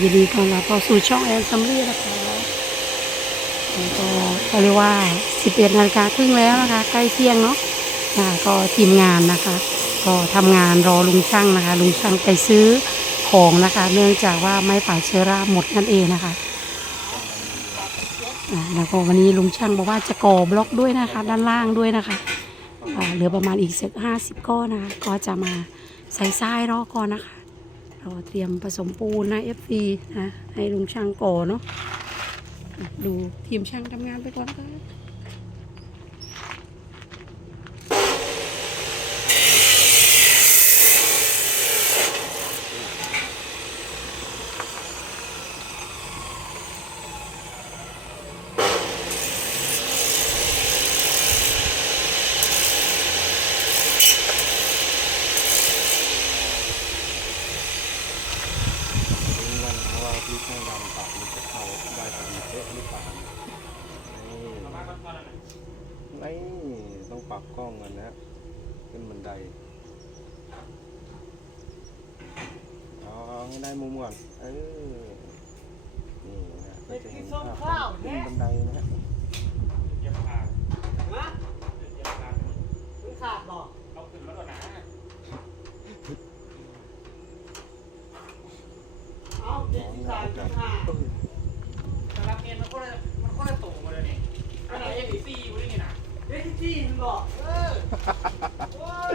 ยินดีต้อนรับเข้าสู่ช่องแอนซัมรี่นะคะแล้วก็ก็เรียกว่า 11นาฬิกาครึ่งแล้วนะคะ ใกล้เที่ยงเนาะก็ทีมงานนะคะ ก็ทำงานรอลุงช่างนะคะ ลุงช่างไปซื้อของนะคะ เนื่องจากว่าไม้ป่าเชื้อราหมดนั่นเองนะคะแล้วก็วันนี้ลุงช่างบอกว่าจะก่อบล็อกด้วยนะคะ ด้านล่างด้วยนะคะเหลือประมาณอีกสักห้าสิบก้อนนะคะ ก็จะมาใส่ทรายรอก่อนนะคะ เราเตรียมผสมปูนนะ FC นะให้ลุงช่างก่อเนาะดูทีมช่างทำงานไปก่อนนะคะ วันของเราที่เครื่องดำปรับมันจะเข้าได้พอดีเป๊ะหรือเปล่า นี่นี่ต้องปรับกล้องกันนะ ขึ้นบันได เอาให้ได้มุมก่อน เออ นี่นะก็จะเห็นภาพขึ้นบันไดนะฮะฮะมึงขาดบอกเอาเจ็ดสิบสามจุดห้าสำหรับเงินมันก็เลย เออโอ้ย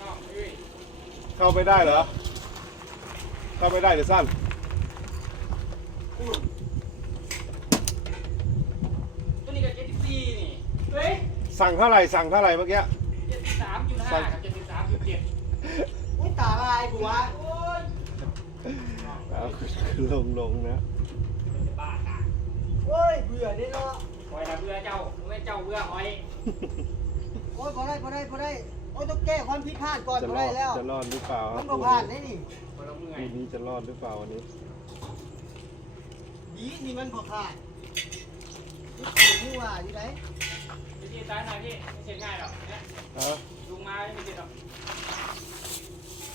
อ้าวเฮ้ยเข้าไปได้เหรอ เข้าไปได้หรือสั้นตัวนี้ก็เจ็ดสิบสี่นี่เฮ้ยสั่งเท่าไหร่สั่งเท่าไหร่เมื่อกี้ เจ็ดสิบสามจุดห้ากับเจ็ดสิบสามจุดเจ็ดมึงตาลายกูวะโอ้ยเอาลงลงนะมันจะบ้าตายโอ้ยเบื่อนี่เนาะ คอยละเบื่อเจ้าไม่เจ้าเบื่อคอยโอ้ยพอได้พอได้พอได้ โอ้ยต้องแก้ความผิดพลาดก่อนจะพอรอได้ดแล้ว จะรอดหรือเปล่าคมัรันบก็ผ่านได้นี่คอยละเมื่อยคู่นี้จะรอดหรือเปล่าวันนี้ดีนี่มันพอขาดนี่ว่าอยู่ไหนจะที่ซ้ายหน่อยพี่ไม่เสร็จง่ายหรอกเนี่ยฮะลุงมาไม่เสร็จหรอก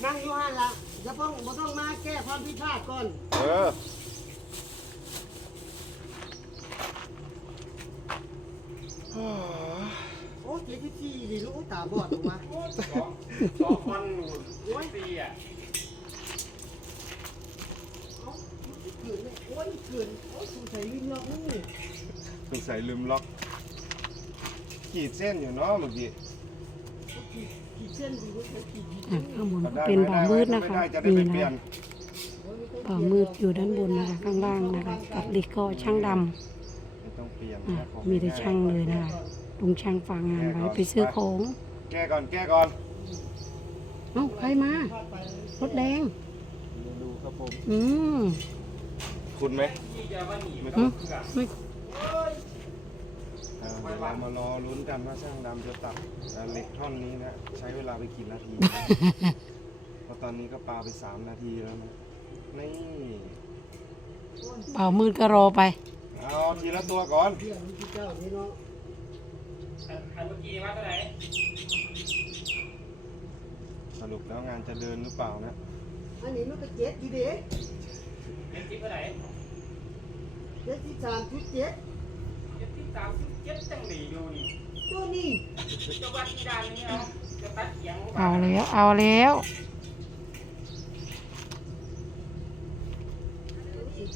นั่งอยู่หันละอย่าเพิ่งบ่ต้องมาแก้ความผิดพลาดก่อน เออ โอ้ยเจ็ดสิบสี่ดิลูกตาบอดออกมา สอง สองคนโอ้ยสี่อะเอ้าเกินเลยโอ้ยเกินโอ้ยสงสัยลืมล็อกนี่สงสัยลืมล็อกขีดเส้นอยู่เนาะเมื่อกี้ขีดขีดเส้นดีกว่าขีดขีดอะข้างบนก็ก็ได้เป็นไหบ่อมืดนะคะไม่ได้จะได้นี่ไม่เปลี่ยนะนบ่อมืดอยู่ด้านบนนะคะข้างล่างนะคะกับเด็กก็ช่างดำไม่ต้องเปลี่ยนอะนะของมีแต่ช่างเลยนะคะลุงช่างฝากงานไว้ไปซื้อของ แก้ก่อนแก้ก่อน เอ้าใครมารถแดง ดูครับผม อืมคุณไหมที่จะมาหนีไม่มันคุก็ณไม่อ่าเดี๋ยวเรามารอลุ้นกันว่าช่างดำจะตัดอ่าเหล็กท่อนนี้นะ ใช้เวลาไปกี่นาทีเพราะตอนนี้ก็ปาไปสามนาทีแล้วนะนี่บ่าวมืดก็รอไป เอาทีละตัวก่อนเรื่องนี้ที่เจ้านี่เนาะอันอันเมื่อกี้มาเท่าไหร่ สรุปแล้วงานจะเดินหรือเปล่านะ อันนี้มันก็เจ็ดอยู่เด้เจ็ดสิบเท่าไหร่เจ็ดสิบสามจุดเจ็ดเจ็ดสิบสามสิบเจ็ดจังหนีอยู่นี่ตัวนี้จะวัดที่ด้านนี้เอาจะตัดเสียงเอาแล้วเอาแล้วเจ็ด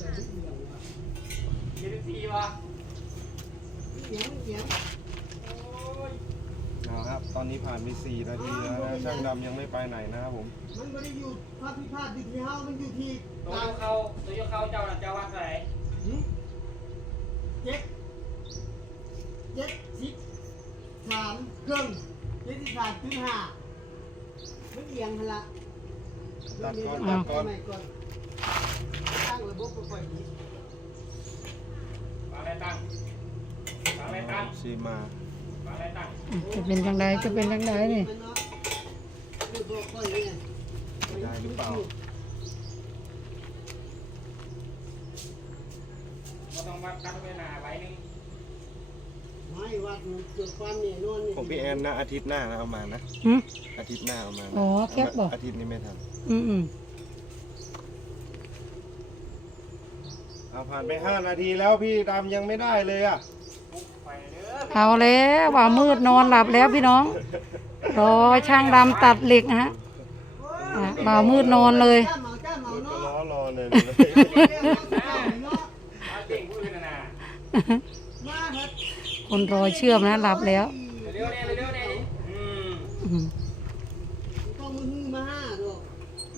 สิบสี่วะเสียงเสียงโอ้ยเอา ครับ ตอนนี้ผ่านไปสี่นาทีแล้วนะช่างดำยังไม่ไปไหนนะครับผม มันไม่ได้อยู่ความผิดพลาดอยู่ที่เฮามันอยู่ที่ตัวตามยกเขาตัวยกเขาเจ้าน่ะเจ้าวัดเท่าไหร่หึเจ็ดเจ็ดสิบสามเครื่องเจ็ดสิบสามจุดห้ามันเอียงหั่นละตัดก่อนเดี๋ตัยวดก่อนเดี๋ยวก่อนตั้งระบบไฟนี้วางอะไรตั้งวางอะไรตั้งซีมา จะเป็นทางใดจะเป็นทางใดนี่ไม่ต้องมาตั้เวลาไว้ไม่วัดจุดความนี่นู่นนี่ของพี่แอนนะอาทิตย์หน้านะเอามานะอาทิตย์หน้าเอามาอ๋อแคปบอก อาทิตย์นี้ไม่ทันอืมอืมเอาผ่านไปห้านาทีแล้วพี่ดำยังไม่ได้เลยอะ เอาแล้วว่ามืดนอนหลับแล้วพี่น้องรอช่างดำตัดเหล็กนะฮะบ่าวมืดนอนเลยเลยคนรอเชื่อมนะหลับแล้ว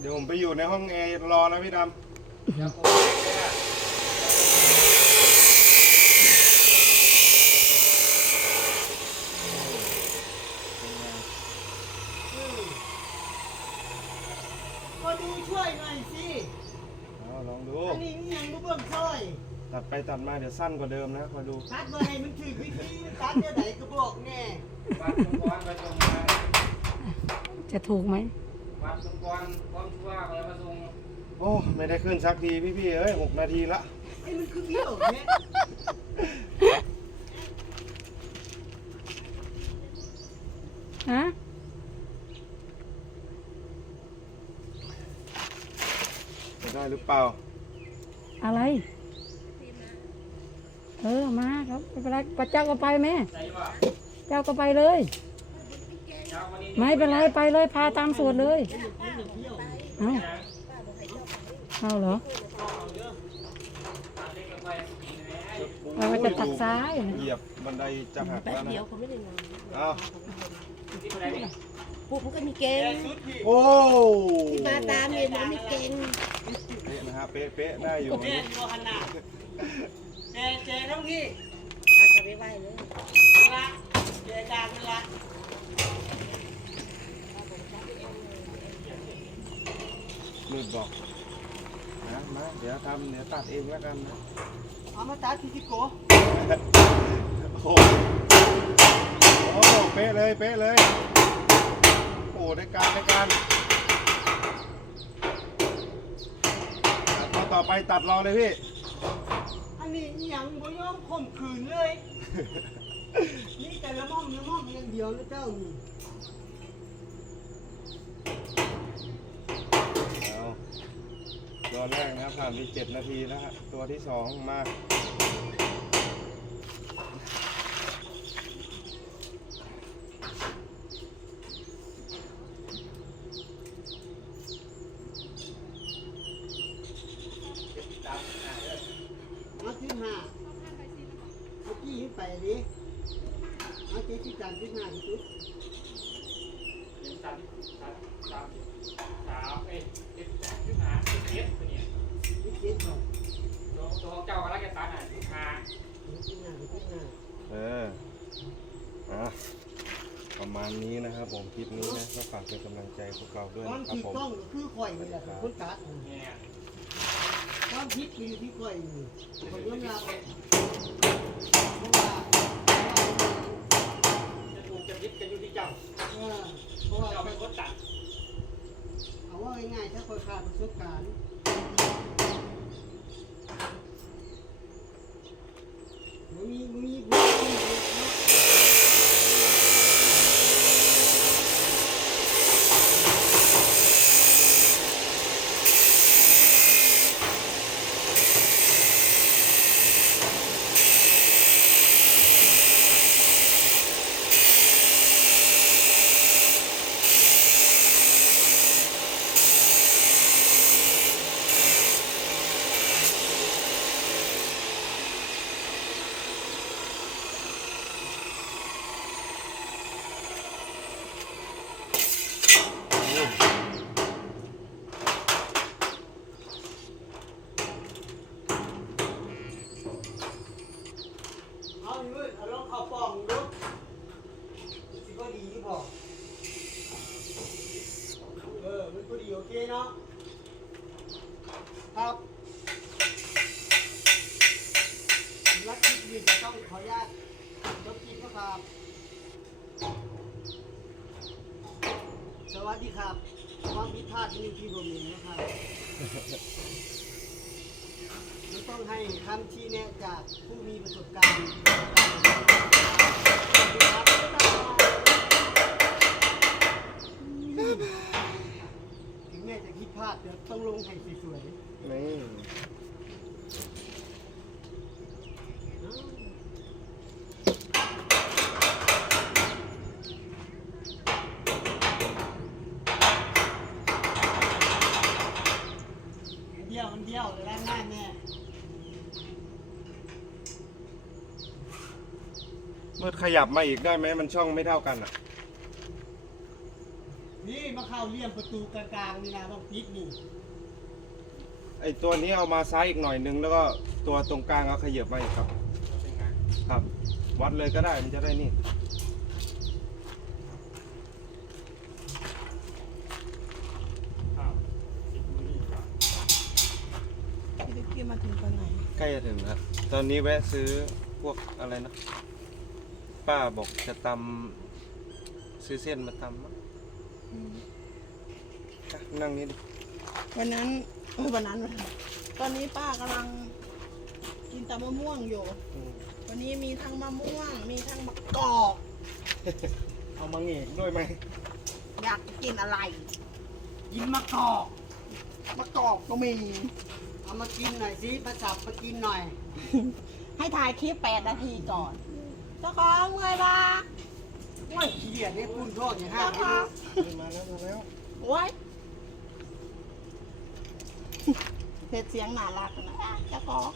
เดี๋ยวผมไปอยู่ในห้องแอร์รอนะพี่ดำ ตัดมาเดี๋ยวสั้นกว่าเดิมนะคอยดูตัดมาให้มันถือวิธีตัดจะไหนก็บอกแน่วัดสมกไวัดสมกรจะถูกไหมวัดรงกรความชั่วไปมาส่งโอ้ไม่ได้ขึ้นสักทีพี่พี่เอ้ยหกนาทีละไอ้มันคือเบี้ยวเนี่ยฮะได้หรือเปล่า อะไร เจ้าก็ไปแม่ เจ้าก็ไปเลย ไม่เป็นไรไปเลยพาตามสวดเลย เอาเอาเหรอเราจะตัดซ้ายเหยียบบันไดจะหักแล้วนะเดียวเขาไม่ได้นอนอ้วปุ๊บมก็มีเกงโอ้ที่มาตามเนี่ยมนมีเกงเป๊ะนะฮะเป๊ะเป๊ะได้อยู่เจ๊โยฮันนาเจ๊เจ๊ท้องที่ น่าจะไปไเลยละเจอจานละหลุดบอกนะมาเดี๋ยวทำเดี๋ยวตัดเองแล้วกันนะเอามาตัดที่ที่โก้โอ้โหเป๊ะเลยเป๊ะเลย โอ้ในการในการต่อไปตัดรอเลยพี่ นนี้ยังบ่ยอมข่มขืนเลย นี่แต่ละม่อมละม่อมอย่างเดียวนะเจ้านี่เตัวแรกนะครับผ่านไปเจ็ดนาทีแล้วฮะตัวที่สองมาามนี้นะครับผมคลิปนี้นะก็ฝากเป็นกำลังใจพวกเราด้วยครับผม ต้องคือข่อยนี่แหละครัตัดความผิดคือที่ข่อยพคนเรื่องราวเพราะว่าจะถูจะยึดกัอยู่ที่เจ้าเพราะว่าเจ้าเป็นคนตัด เอาว่าง่ายๆถ้าคนขาดประสบการณ์ วัสดีครับ ความผิดพลาดนี่ที่ผมเองนะครับมันต้องให้คำชี้แนะจากผู้มีประสบการณ์ถึงแม้จะคิดพลาดเดี๋ยวต้องลงให้สวยๆ นี่ มืดขยับมาอีกได้ไหมมันช่องไม่เท่ากันอะ นี่มาเข้าเลี่ยมประตูกลางๆนี่นะต้องปิดนี่ ไอตัวนี้เอามาซ้ายอีกหน่อยนึงแล้วก็ตัวตรงกลางเอาขยับมาอีกครับเป็นไงครับ วัดเลยก็ได้มันจะได้นี่อ้าวสิบมือนี่ครับพี่บิ๊กกี้มาถึงตอนไหน ใกล้จะถึงแล้วตอนนี้แวะซื้อพวกอะไรนะ ป้าบอกจะตำซื้อเส้นมาตำมั้งอะนั่งนี่ดิวันนั้นเออวันนั้นวันนั้น ตอนนี้ป้ากำลังกินตำมะม่วงอยู่ อืมวันนี้มีทั้งมะม่วง มีทั้งมะกอก เอามาเงกด้วยไหมอยากกินอะไรกินมะกอกมะกอกก็มีเอามากินหน่อยสิประสับมากินหน่อย ให้ถ่ายคลิปแปดนาทีก่อน เจ้าของเมื่อยละโอ้ยขี้เกียจเนี่ยปุ้นโทษอย่างห้าเจ้าให้ขดูองมาแล้วมาแล้วโอ้ยเผ็ดเสียงน่ารักนะเจ้าของ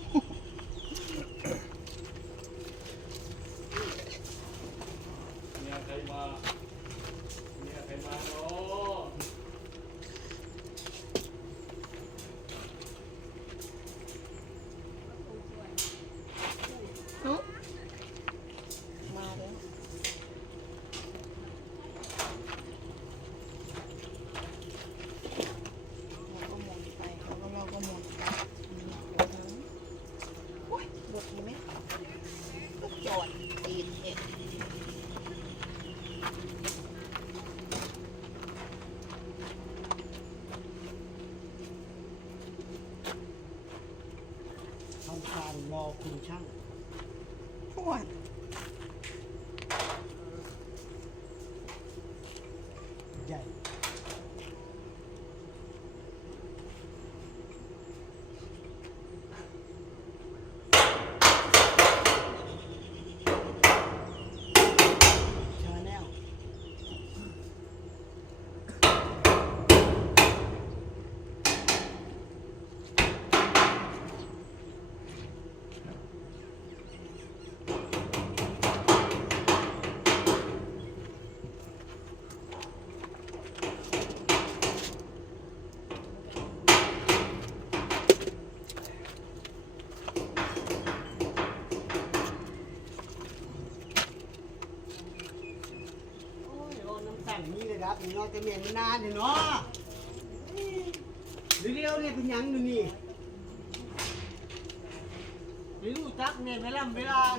เนี่ยใครมาเนี่ยใครมาเนาะ หึมาแล้วเราก็หมุนไปแล้วก็เราก็หมุนไปมีหัวทั้งโอ้ยบดมีไหมก็จอดตีนเอง ทำการรอ คุณช่างปวด ใหญ่ ชาแนล โอ้ยโอ้น้ำสั่งนี่เลยครับ นี่เนาะจะเมียนมานานเนี่ยเนาะเร็วเนี่ยเป็นยังอยู่นี่ไม่รู้จักเนี่ยเวลาเวลาง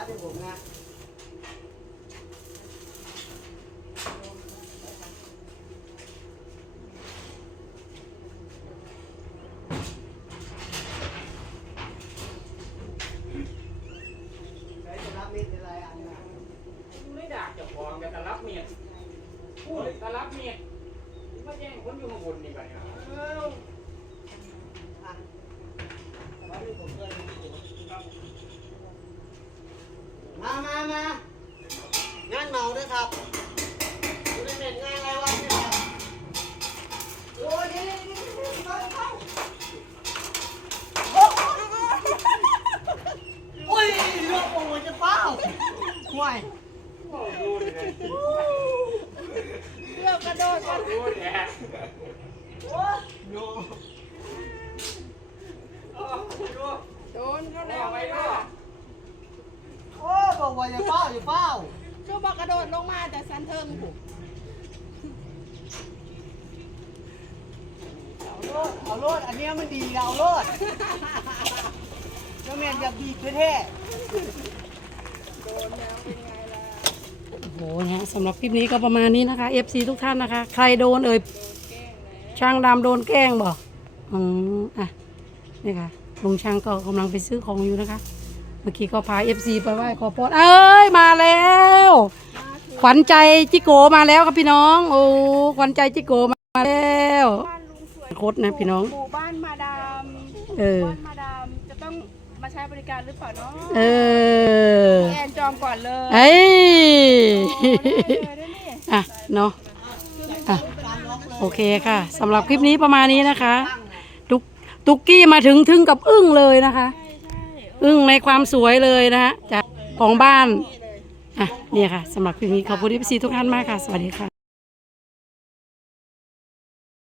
วัดให้ผมนะใช้จะรับมีดเป็นไรอันนะ ไม่ด่าเจ้าของแต่ตะรับเมียดพูดตะรับเมียดมาแย่งคนอยู่ข้างบนนี่ไปอะ เอ้าอะวัดให้ผมด้วยมามามา งานเมาด้วยครับดูในเน็ตงานอะไรวะเนี่ยโอ้ยเดี๋ยวเดี๋ยวเดี๋ยวเดี๋ยวเข้าเข้าโอ้ยเรื่องโอ้ยจะเป้าห่วย โอ้ดูดิเลย เริ่มกระโดดกัน ดูดิฮะ โอ้ยโย โอ้ดู โดนเขา แล้ แล้ว ว ไป ไม่ ดู ได้ โอ้ยบอกว่าอย่าเป้าอย่าเป้า ช่วบอกกระโดดลงมาแต่สัน เอาโลด อันเนี้ยมันดีนะเอาโลดเจ้าแมนอยากบีบแท้โอ้โหนะฮะสำหรับคลิปนี้ก็ประมาณนี้นะคะ FC ทุกท่านนะคะ ใครโดนเอ่ยช่างดำโดนแกล้งบ่อืมอะนี่ค่ะลุงช่างก็กำลังไปซื้อของอยู่นะคะ เมื่อกี้ก็พา FC ไปไหว้ขอพรเอ้ยมาแล้ว ขวัญใจจิโกมาแล้วครับพี่น้อง โอ้ขวัญใจจิโกมาแล้ว บ้านลุงสวย โคตรนะพี่น้อง หมู่บ้านมาดามเออบ้านมาดามจะต้องมาใช้บริการหรือเปล่าเนาะเออแอนจองก่อนเลยเอ้ยโอ้ได้เลยได้นี่ อะ เนาะอะ โอเคค่ะสำหรับคลิปนี้ประมาณนี้นะคะ ตุกตุกกี้มาถึงถึงกับอึ้งเลยนะคะใช่ใช่อึ้งในความสวยเลยนะฮะจากของบ้าน อะ เนี่ยค่ะสำหรับคลิปนี้ขอบคุณที่ซีทุกท่านมากค่ะ สวัสดีค่ะ